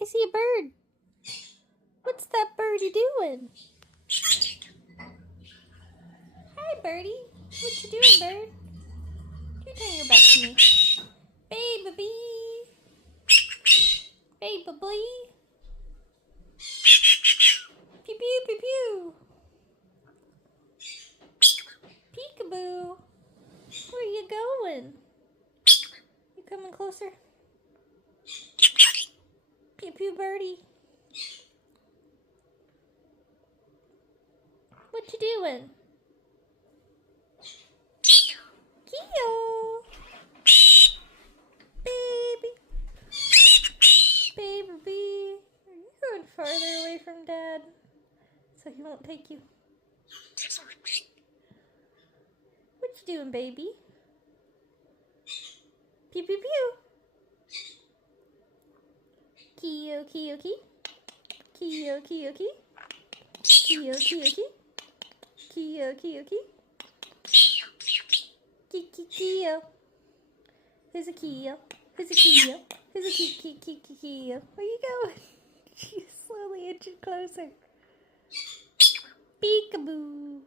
I see a bird. What's that birdie doing? Hi, birdie. What you doing, bird? You turn your back to me. Baby bee. Baby bee. Pew pew pew pew. Peekaboo. Where you going? You coming closer? Pew pew birdie. What you doing? Keo. Baby. Baby bee. Are you going farther away from Dad? So he won't take you. What you doing, baby? Pew pew pew. Keo, Keo, Keo. Keo, Keo, Keo. Keo, Keo, Keo. Keo, Keo, Keo. Keo. Here's a Keo. Here's a Keo. Here's a Keo. Where you going? She's slowly inching closer. Peekaboo.